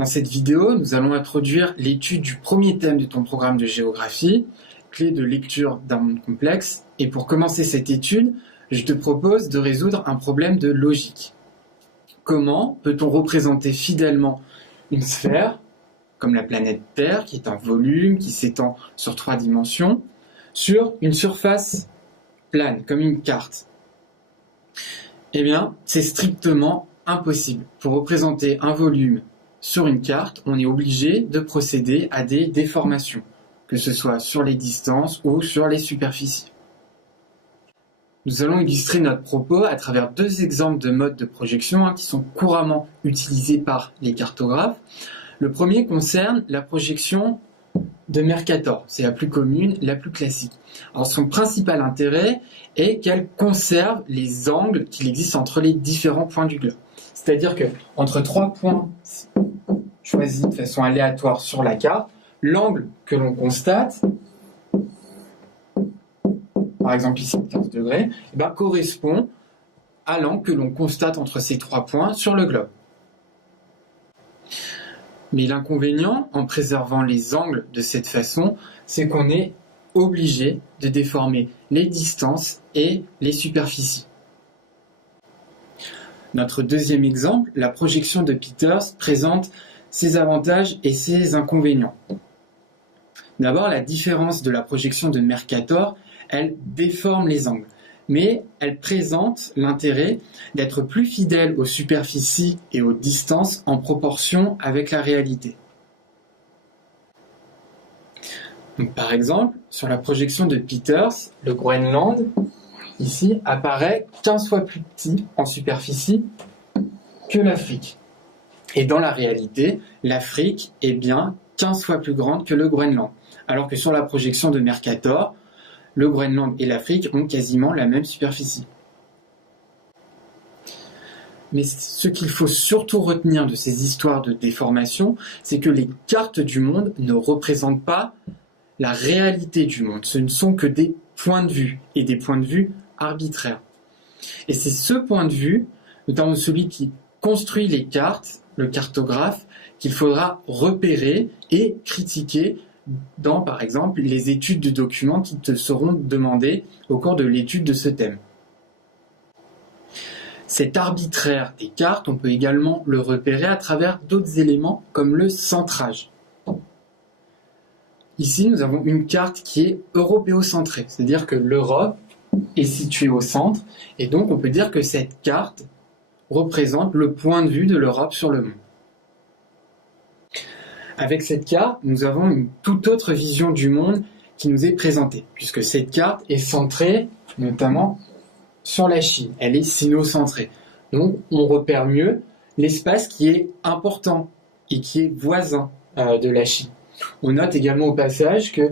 Dans cette vidéo, nous allons introduire l'étude du premier thème de ton programme de géographie, clé de lecture d'un monde complexe. Et pour commencer cette étude, je te propose de résoudre un problème de logique. Comment peut-on représenter fidèlement une sphère, comme la planète Terre, qui est un volume, qui s'étend sur 3 dimensions, sur une surface plane, comme une carte? Eh bien, c'est strictement impossible. Pour représenter un volume sur une carte, on est obligé de procéder à des déformations, que ce soit sur les distances ou sur les superficies. Nous allons illustrer notre propos à travers 2 exemples de modes de projection qui sont couramment utilisés par les cartographes. Le premier concerne la projection de Mercator, c'est la plus commune, la plus classique. Alors son principal intérêt est qu'elle conserve les angles qu'il existe entre les différents points du globe. C'est-à-dire que entre 3 points choisis de façon aléatoire sur la carte, l'angle que l'on constate, par exemple ici 15 degrés, correspond à l'angle que l'on constate entre ces 3 points sur le globe. Mais l'inconvénient, en préservant les angles de cette façon, c'est qu'on est obligé de déformer les distances et les superficies. Notre deuxième exemple, la projection de Peters, présente ses avantages et ses inconvénients. D'abord, la différence de la projection de Mercator, elle déforme les angles, mais elle présente l'intérêt d'être plus fidèle aux superficies et aux distances en proportion avec la réalité. Donc, par exemple, sur la projection de Peters, le Groenland, ici, apparaît 15 fois plus petit en superficie que l'Afrique. Et dans la réalité, l'Afrique est bien 15 fois plus grande que le Groenland, alors que sur la projection de Mercator, le Groenland et l'Afrique ont quasiment la même superficie. Mais ce qu'il faut surtout retenir de ces histoires de déformation, c'est que les cartes du monde ne représentent pas la réalité du monde. Ce ne sont que des points de vue, et des points de vue arbitraires. Et c'est ce point de vue, notamment celui qui construit les cartes, le cartographe, qu'il faudra repérer et critiquer dans, par exemple, les études de documents qui te seront demandées au cours de l'étude de ce thème. Cet arbitraire des cartes, on peut également le repérer à travers d'autres éléments comme le centrage. Ici, nous avons une carte qui est européocentrée, c'est-à-dire que l'Europe est située au centre, et donc on peut dire que cette carte représente le point de vue de l'Europe sur le monde. Avec cette carte, nous avons une toute autre vision du monde qui nous est présentée, puisque cette carte est centrée notamment sur la Chine. Elle est sino-centrée. Donc, on repère mieux l'espace qui est important et qui est voisin de la Chine. On note également au passage que,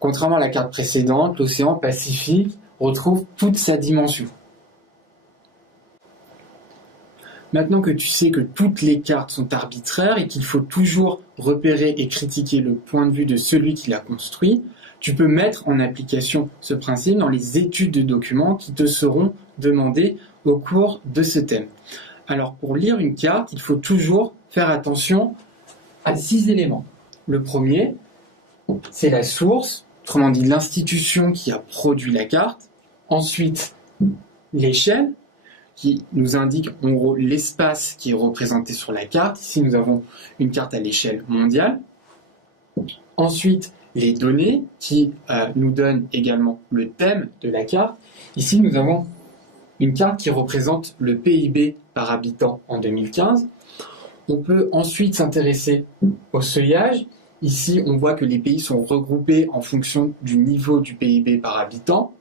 contrairement à la carte précédente, l'océan Pacifique retrouve toute sa dimension. Maintenant que tu sais que toutes les cartes sont arbitraires et qu'il faut toujours repérer et critiquer le point de vue de celui qui l'a construit, tu peux mettre en application ce principe dans les études de documents qui te seront demandées au cours de ce thème. Alors pour lire une carte, il faut toujours faire attention à 6 éléments. Le premier, c'est la source, autrement dit l'institution qui a produit la carte. Ensuite, l'échelle, qui nous indique en gros l'espace qui est représenté sur la carte. Ici, nous avons une carte à l'échelle mondiale. Ensuite, les données qui nous donnent également le thème de la carte. Ici, nous avons une carte qui représente le PIB par habitant en 2015. On peut ensuite s'intéresser au seuillage. Ici, on voit que les pays sont regroupés en fonction du niveau du PIB par habitant.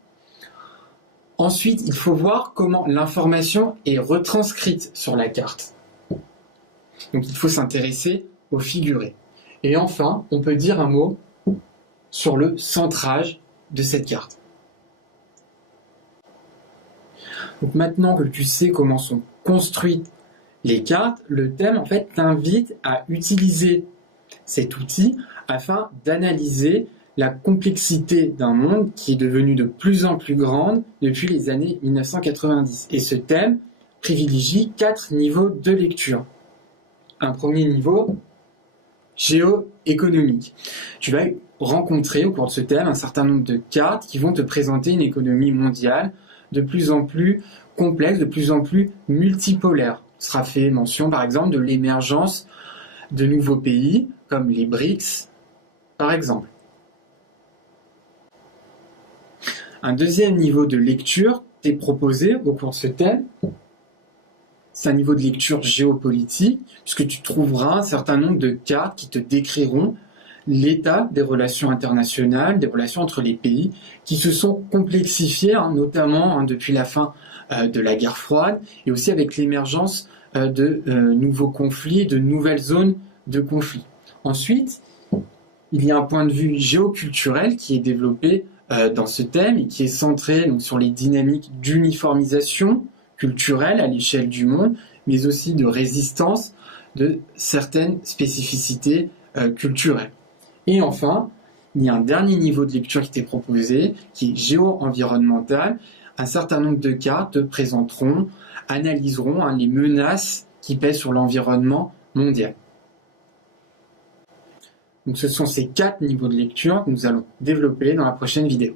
Ensuite, il faut voir comment l'information est retranscrite sur la carte. Donc, il faut s'intéresser au figuré. Et enfin, on peut dire un mot sur le centrage de cette carte. Donc, maintenant que tu sais comment sont construites les cartes, le thème en fait t'invite à utiliser cet outil afin d'analyser la complexité d'un monde qui est devenu de plus en plus grande depuis les années 1990. Et ce thème privilégie 4 niveaux de lecture. un premier niveau géoéconomique. Tu vas rencontrer au cours de ce thème un certain nombre de cartes qui vont te présenter une économie mondiale de plus en plus complexe, de plus en plus multipolaire. Il sera fait mention par exemple de l'émergence de nouveaux pays comme les BRICS par exemple. Un deuxième niveau de lecture est proposé au cours de ce thème. C'est un niveau de lecture géopolitique, puisque tu trouveras un certain nombre de cartes qui te décriront l'état des relations internationales, des relations entre les pays, qui se sont complexifiées, notamment depuis la fin de la guerre froide, et aussi avec l'émergence de nouveaux conflits, de nouvelles zones de conflit. Ensuite, il y a un point de vue géoculturel qui est développé dans ce thème et qui est centré donc, sur les dynamiques d'uniformisation culturelle à l'échelle du monde, mais aussi de résistance de certaines spécificités culturelles. Et enfin, il y a un dernier niveau de lecture qui t'est proposé, qui est géo-environnemental. Un certain nombre de cartes te présenteront, analyseront les menaces qui pèsent sur l'environnement mondial. Donc ce sont ces 4 niveaux de lecture que nous allons développer dans la prochaine vidéo.